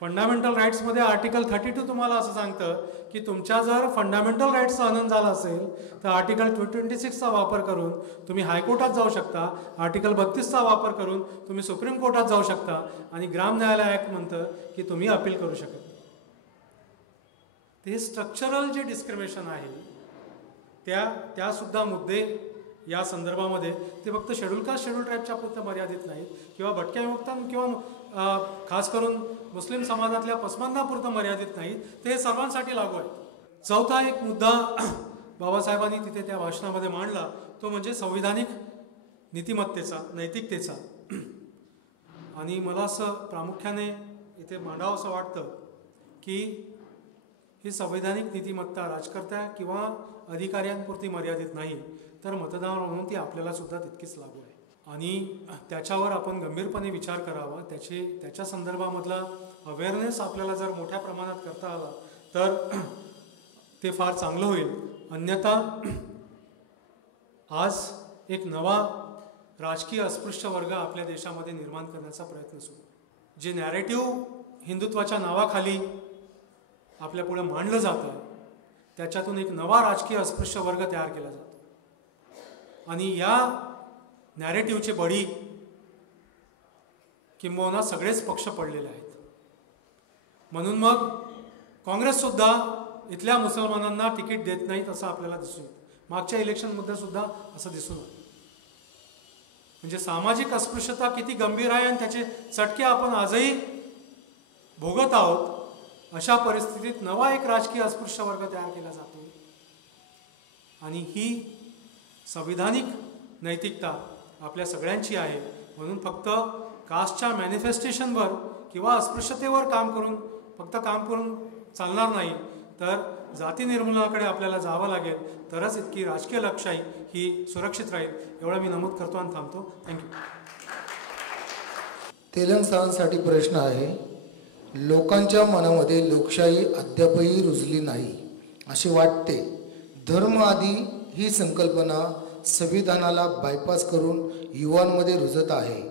फंडामेंटल राईट्समध्ये आर्टिकल 32 तुम्हाला असं सांगतं की तुमच्या जर फंडामेंटल राईट्सचा हनन झाला असेल तर आर्टिकल 226चा वापर करून तुम्ही हायकोर्टात जाऊ शकता, आर्टिकल 32चा वापर करून तुम्ही सुप्रीम कोर्टात जाऊ शकता, आणि ग्राम न्यायालय ॲक्ट म्हणतं की तुम्ही अपील करू शकता. ते स्ट्रक्चरल जे डिस्क्रिमिनेशन आहे त्यासुद्धा मुद्दे या संदर्भामध्ये ते फक्त शेड्यूल कास्ट शेड्यूल ट्राईबच्या पुरतं मर्यादित नाहीत किंवा भटक्या विमुक्तां किंवा खास करून मुस्लिम समाजातल्या पसमांदापुरतं मर्यादित नाहीत, ते सर्वांसाठी लागू आहे. चौथा एक मुद्दा बाबासाहेबांनी तिथे त्या भाषणामध्ये मांडला, तो म्हणजे संविधानिक नीतिमत्तेचा, नैतिकतेचा. आणि मला असं प्रामुख्याने इथे मांडावं असं वाटतं की ही संवैधानिक नीतिमत्ता राजकर्त्या किंवा अधिकाऱ्यांपुरती मर्यादित नाही, तर मतदार म्हणून ती आपल्याला सुद्धा तितकीच लागू आहे. आणि त्याच्यावर आपण गंभीरपणे विचार करावा. त्याच्या संदर्भामधला अवेअरनेस आपल्याला जर मोठ्या प्रमाणात करता आला तर ते फार चांगलं होईल. अन्यथा आज एक नवा राजकीय अस्पृश्य वर्ग आपल्या देशामध्ये निर्माण करण्याचा प्रयत्न सुरू. जे नॅरेटिव्ह हिंदुत्वाच्या नावाखाली आपल्या पुढे मांडलं जातं, त्याच्यातून एक नवा राजकीय अस्पृश्य वर्ग तयार केला जातो. आणि या नॅरेटिव्हचे बळी किंबहुना सगळेच पक्ष पडलेले आहेत. म्हणून मग काँग्रेससुद्धा इथल्या मुसलमानांना तिकीट देत नाहीत असं आपल्याला दिसून येतं. मागच्या इलेक्शनमध्ये सुद्धा असं दिसून आलं. म्हणजे सामाजिक अस्पृश्यता किती गंभीर आहे आणि त्याचे चटके आपण आजही भोगत आहोत. अशा परिस्थितीत नवा एक राजकीय अस्पृश्य वर्ग तयार केला जातो. आणि ही संविधानिक नैतिकता आपल्या सगळ्यांची आहे. म्हणून फक्त कास्टच्या मॅनिफेस्टेशनवर किंवा अस्पृश्यतेवर फक्त काम करून चालणार नाही, तर जाती निर्मूलनाकडे आपल्याला जावं लागेल. तरच इतकी राजकीय लोकशाही ही सुरक्षित राहील. एवढं मी नमूद करतो आणि थांबतो. थँक्यू. तेलंगणासाठी प्रश्न आहे. लोकांच्या मनामध्ये लोकशाही अद्यापही रुजली नाही असे वाटते. धर्म आदी ही संकल्पना संविधानाला बायपास करून युवांमध्ये रुजत आहे.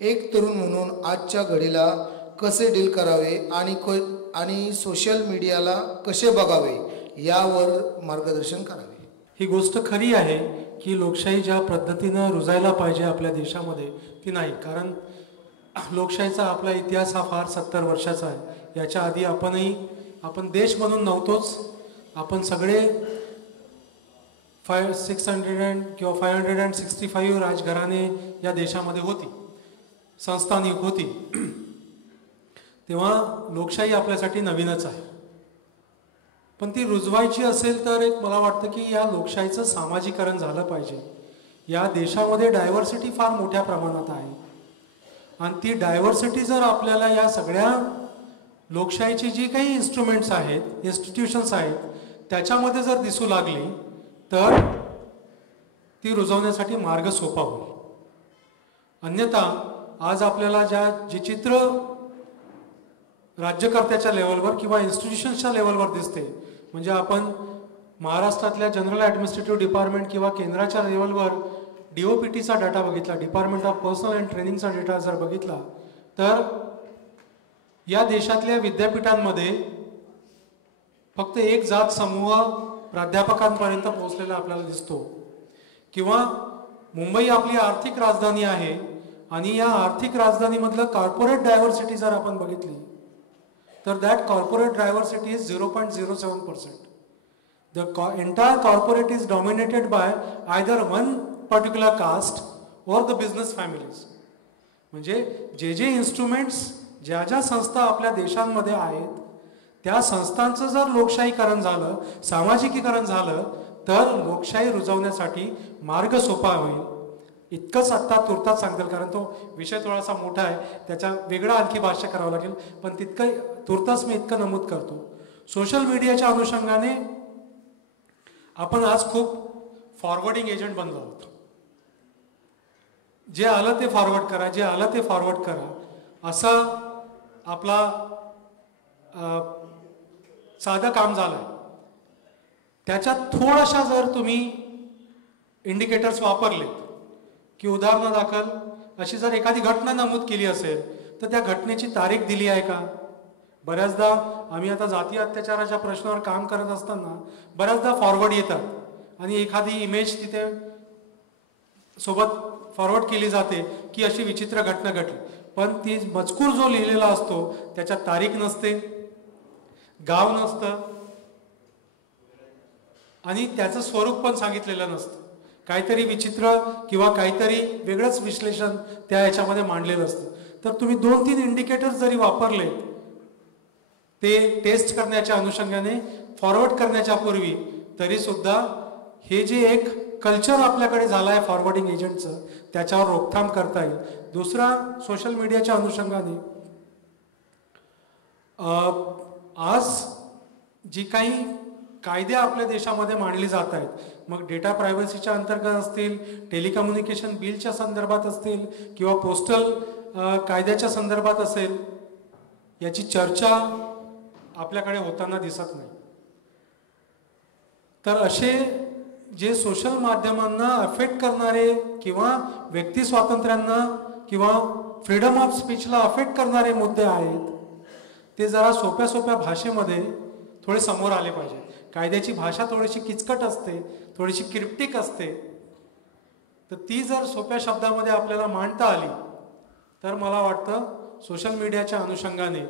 एक तरुण म्हणून आजच्या घडीला कसे डील करावे आणि सोशल मीडियाला कसे बघावे यावर मार्गदर्शन करावे. ही गोष्ट खरी आहे की लोकशाही ज्या पद्धतीनं रुजायला पाहिजे आपल्या देशामध्ये ती नाही. कारण लोकशाहीचा आपला इतिहास हा फार 70 वर्षाचा आहे. याच्या आधी आपण देश म्हणून नव्हतोच. आपण सगळे 600 किंवा 565 राजघराणे या देशामध्ये होती, संस्थानिक होती. तेव्हा लोकशाही आपल्यासाठी नवीनच आहे. पण ती रुजवायची असेल तर एक मला वाटतं की या लोकशाहीचं सामाजिकरण झालं पाहिजे. या देशामध्ये डायव्हर्सिटी फार मोठ्या प्रमाणात आहे आणि ती डायव्हर्सिटी जर आपल्याला या सगळ्या लोकशाहीची जी काही इन्स्ट्रुमेंट्स आहेत, इन्स्टिट्यूशन्स आहेत, त्याच्यामध्ये जर दिसू लागली तर ती रुजवण्यासाठी मार्ग सोपा होईल. अन्यथा आज आपल्याला जे चित्र राज्यकर्त्याच्या लेवलवर किंवा इन्स्टिट्यूशन्सच्या लेवलवर दिसते, म्हणजे आपण महाराष्ट्रातल्या जनरल ॲडमिनिस्ट्रेटिव्ह डिपार्टमेंट किंवा केंद्राच्या लेवलवर DOPTचा डाटा बघितला, डिपार्टमेंट ऑफ पर्सनल अँड ट्रेनिंगचा डेटा जर बघितला, तर या देशातल्या विद्यापीठांमध्ये फक्त एक जात समूह प्राध्यापकांपर्यंत पोहोचलेला आपल्याला दिसतो. किंवा मुंबई आपली आर्थिक राजधानी आहे आणि या आर्थिक राजधानीमधलं कॉर्पोरेट डायव्हर्सिटी जर आपण बघितली तर that corporate diversity is 0.07%. The entire corporate is dominated by either one particular caste or the business families. म्हणजे जे इन्स्ट्रुमेंट्स ज्या संस्था आपल्या देशांमध्ये आहेत त्या संस्थांचं जर लोकशाहीकरण झालं, सामाजिकीकरण झालं, तर लोकशाही रुजवण्यासाठी मार्ग सोपा होईल. इतकंच आत्ता तुर्तास सांगतील, कारण तो विषय थोडासा मोठा आहे, त्याच्या वेगळं आणखी भाष्य करावं लागेल. पण तितकं तुर्तास मी इतकं नमूद करतो. सोशल मीडियाच्या अनुषंगाने आपण आज खूप फॉरवर्डिंग एजंट बनलो आहोत. जे आलं ते फॉरवर्ड करा, जे आलं ते फॉरवर्ड करा, असं आपला साधं काम झालं. त्याच्यात थोडाशा जर तुम्ही इंडिकेटर्स वापरले की उदाहरणादाखल अशी जर एखादी घटना नमूद केली असेल तर त्या घटनेची तारीख दिली आहे का. बऱ्याचदा आम्ही आता जाती अत्याचाराच्या प्रश्नावर काम करत असताना बऱ्याचदा फॉरवर्ड येतात आणि एखादी इमेज तिथे सोबत फॉरवर्ड केली जाते की अशी विचित्र घटना घडली, पण ती मजकूर जो लिहिलेला असतो त्याच्यात तारीख नसते, गाव नसतं आणि त्याचं स्वरूप पण सांगितलेलं नसतं. काहीतरी विचित्र किंवा काहीतरी वेगळंच विश्लेषण त्या याच्यामध्ये मांडलेलं असतं. तर तुम्ही 2-3 इंडिकेटर्स जरी वापरले ते टेस्ट करण्याच्या अनुषंगाने, फॉरवर्ड करण्याच्या पूर्वी, तरी सुद्धा हे जे एक कल्चर आपल्याकडे झालं आहे फॉरवर्डिंग एजंटचं, त्याच्यावर रोकथाम करता येईल. दुसरा, सोशल मीडियाच्या अनुषंगाने आज जी काही कायदे आपल्या देशामध्ये मांडले जात आहेत, मग डेटा प्रायव्हसीच्या अंतर्गत असतील, टेलिकम्युनिकेशन बिलच्या संदर्भात असतील किंवा पोस्टल कायद्याच्या संदर्भात असेल, याची चर्चा आपल्याकडे होताना दिसत नाही. तर असे जे सोशल माध्यमांना अफेक्ट करणारे किंवा व्यक्ती स्वातंत्र्यांना किंवा फ्रीडम ऑफ स्पीचला अफेक्ट करणारे मुद्दे आहेत, ते जरा सोप्या सोप्या भाषेमध्ये थोडे समोर आले पाहिजे. कायद्याची भाषा थोडीशी किचकट असते, थोडीशी क्रिप्टिक असते. तर ती जर सोप्या शब्दामध्ये आपल्याला मांडता आली तर मला वाटतं सोशल मीडियाच्या अनुषंगाने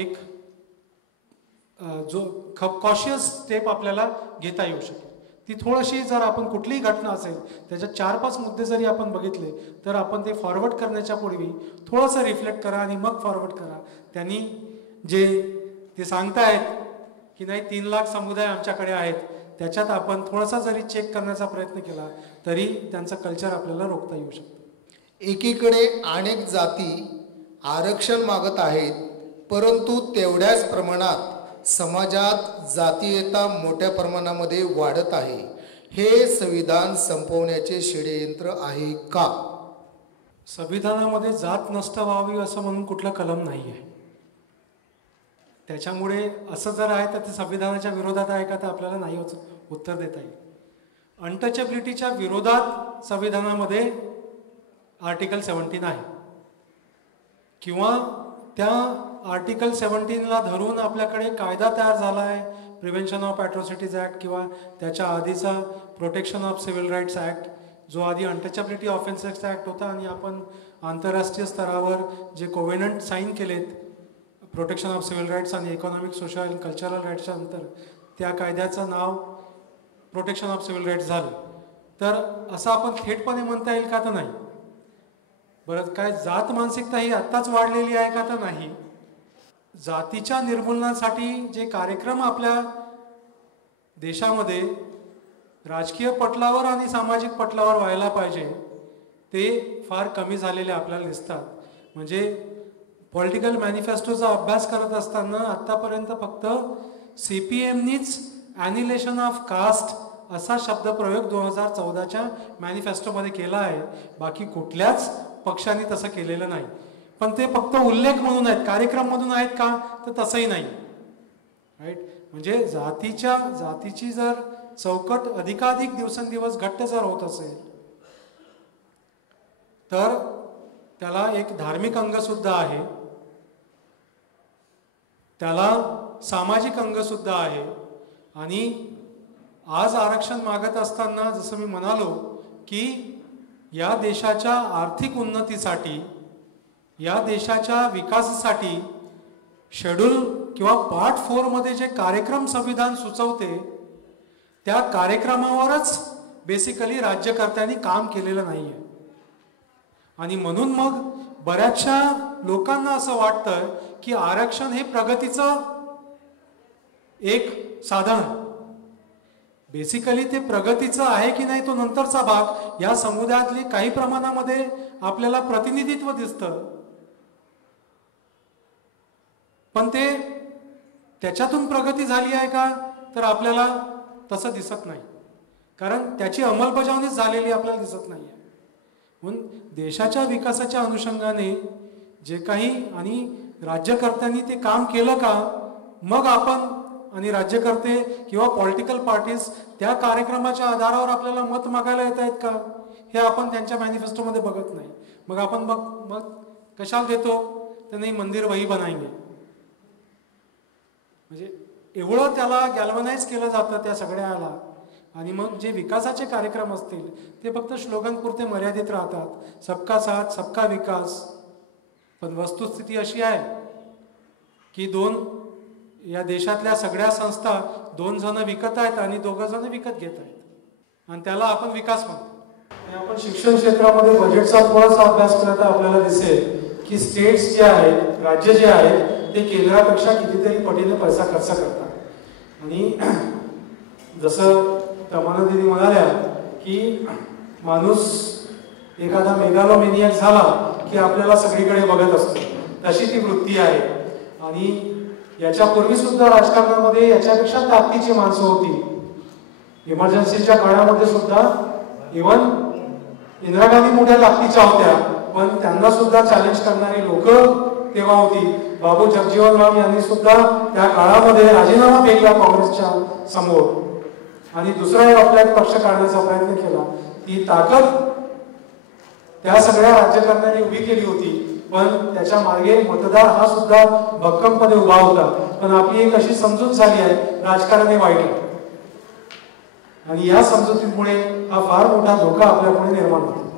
एक जो कॉशियस स्टेप आपल्याला घेता येऊ शकेल. ती थोडीशी, जर आपण कुठलीही घटना असेल त्याच्यात 4-5 मुद्दे जरी आपण बघितले तर आपण ते फॉरवर्ड करण्याच्या पूर्वी थोडंसं रिफ्लेक्ट करा आणि मग फॉरवर्ड करा. त्यांनी जे ते सांगतायत की नाही 3 लाख समुदाय आमच्याकडे आहेत, त्याच्यात आपण थोडासा जरी चेक करण्याचा प्रयत्न केला तरी त्यांचं कल्चर आपल्याला रोखता येऊ शकतं. एकीकडे अनेक जाती आरक्षण मागत आहेत, परंतु तेवढ्याच प्रमाणात समाजात जातीयता मोठ्या प्रमाणामध्ये वाढत आहे. हे संविधान संपवण्याचे षडयंत्र आहे का? संविधानामध्ये जात नष्ट व्हावी असं म्हणून कुठलं कलम नाही आहे. त्याच्यामुळे असं जर आहे तर ते संविधानाच्या विरोधात आहे का, तर आपल्याला नाही उत्तर देता येईल. अनटचेबिलिटीच्या विरोधात संविधानामध्ये आर्टिकल 17 आहे किंवा त्या आर्टिकल 17ला धरून आपल्याकडे कायदा तयार झाला आहे, प्रिव्हेन्शन ऑफ ॲट्रॉसिटीज ॲक्ट किंवा त्याच्या आधीचा protection of civil rights act, जो आधी अनटचेबिलिटी ऑफेन्सेस ॲक्ट होता. आणि आपण आंतरराष्ट्रीय स्तरावर जे कोव्हेनंट साईन केलेत प्रोटेक्शन ऑफ सिव्हिल राईट्स आणि इकॉनॉमिक, सोशल आणि कल्चरल राईट्सच्या नंतर त्या कायद्याचं नाव प्रोटेक्शन ऑफ सिव्हिल राईट्स झालं. तर असं आपण थेटपणे म्हणता येईल का, तर नाही. बरं, काय जात मानसिकता ही आत्ताच वाढलेली आहे का, तर नाही. जातीच्या निर्मूलनासाठी जे कार्यक्रम आपल्या देशामध्ये राजकीय पटलावर आणि सामाजिक पटलावर व्हायला पाहिजे ते फार कमी झालेले आपल्याला दिसतात. म्हणजे पॉलिटिकल मॅनिफेस्टोचा अभ्यास करत असताना आत्तापर्यंत फक्त CPMनीच ॲनिलेशन ऑफ कास्ट असा शब्दप्रयोग 2014च्या मॅनिफेस्टोमध्ये केला आहे. बाकी कुठल्याच पक्षाने तसं केलेलं नाही. पण ते फक्त उल्लेख म्हणून आहेत, कार्यक्रम म्हणून आहेत का, तर तसंही नाही. राईट. म्हणजे जातीची जर चौकट अधिकाधिक दिवसेंदिवस घट्ट जर होत असेल तर त्याला एक धार्मिक अंग सुद्धा आहे, त्याला सामाजिक अंग सुद्धा आहे. आणि आज आरक्षण मागत असताना जसं मी म्हणालो की या देशाच्या आर्थिक उन्नतीसाठी, या देशाच्या विकासासाठी शेड्यूल किंवा पार्ट 4 मध्ये जे कार्यक्रम संविधान सुचवते त्या कार्यक्रमावरच बेसिकली राज्यकर्त्यांनी काम केलेलं नाही आहे. आणि म्हणून मग बऱ्याचशा लोकांना असं वाटतं की आरक्षण हे प्रगतीचं एक साधन आहे. बेसिकली ते प्रगतीचं आहे की नाही तो नंतरचा भाग. या समुदायातली काही प्रमाणामध्ये आपल्याला प्रतिनिधित्व दिसतं, पण ते त्याच्यातून प्रगती झाली आहे का, तर आपल्याला तसं दिसत नाही. कारण त्याची अंमलबजावणीच झालेली आपल्याला दिसत नाही आहे. म्हणून देशाच्या विकासाच्या अनुषंगाने जे काही आणि राज्यकर्त्यांनी ते काम केलं का, मग आपण आणि राज्यकर्ते किंवा पॉलिटिकल पार्टीज त्या कार्यक्रमाच्या आधारावर आपल्याला मत मागायला येत आहेत का, हे आपण त्यांच्या मॅनिफेस्टोमध्ये बघत नाही. मग आपण मग कशाला देतो, तर नाही मंदिर वही बनाएंगे. म्हणजे एवढं त्याला गॅल्वनाइज केलं जातं त्या सगळ्याला. आणि मग जे विकासाचे कार्यक्रम असतील ते फक्त स्लोगनपुरते मर्यादित राहतात, सबका साथ सबका विकास. पण वस्तुस्थिती अशी आहे की या देशातल्या सगळ्या संस्था 2 जण विकत आहेत आणि 2 जण विकत घेत आहेत. आणि त्याला आपण विकास म्हणतो. आणि आपण शिक्षण क्षेत्रामध्ये बजेटचा थोडासा अभ्यास केला तर आपल्याला दिसेल की स्टेट्स जे आहेत, राज्य जे आहेत, ते केंद्रापेक्षा कितीतरी पटीने पैसा खर्च करतात. आणि जसं तमन्ना दिदी म्हणाल्या की माणूस एखादा मेगालोमेनियक झाला की आपल्याला सगळीकडे बघत असतो, तशी ती वृत्ती आहे. आणि याच्यापूर्वी सुद्धा राजकारणामध्ये याच्यापेक्षा ताकदीची माणसं होती. इमर्जन्सीच्या काळामध्ये सुद्धा इव्हन इंदिरा गांधी मोठ्या ताकदीच्या होत्या, पण त्यांना सुद्धा चॅलेंज करणारी लोक तेव्हा होती. बाबू जगजीवन राम यांनी सुद्धा त्या काळामध्ये राजीनामा फेकला काँग्रेसच्या समोर आणि दुसरा एक आपला एक पक्ष काढण्याचा प्रयत्न केला. ती ताकद त्या सगळ्या राज्यकर्त्यांनी उभी केली होती, पण त्याच्या मागे मतदार हा सुद्धा भक्कमपणे उभा होता. पण आपली एक अशी समजूत झाली आहे, राजकारण हे वाईट आहे आणि या समजुतीमुळे हा फार मोठा धोका आपल्यापुढे निर्माण होतो.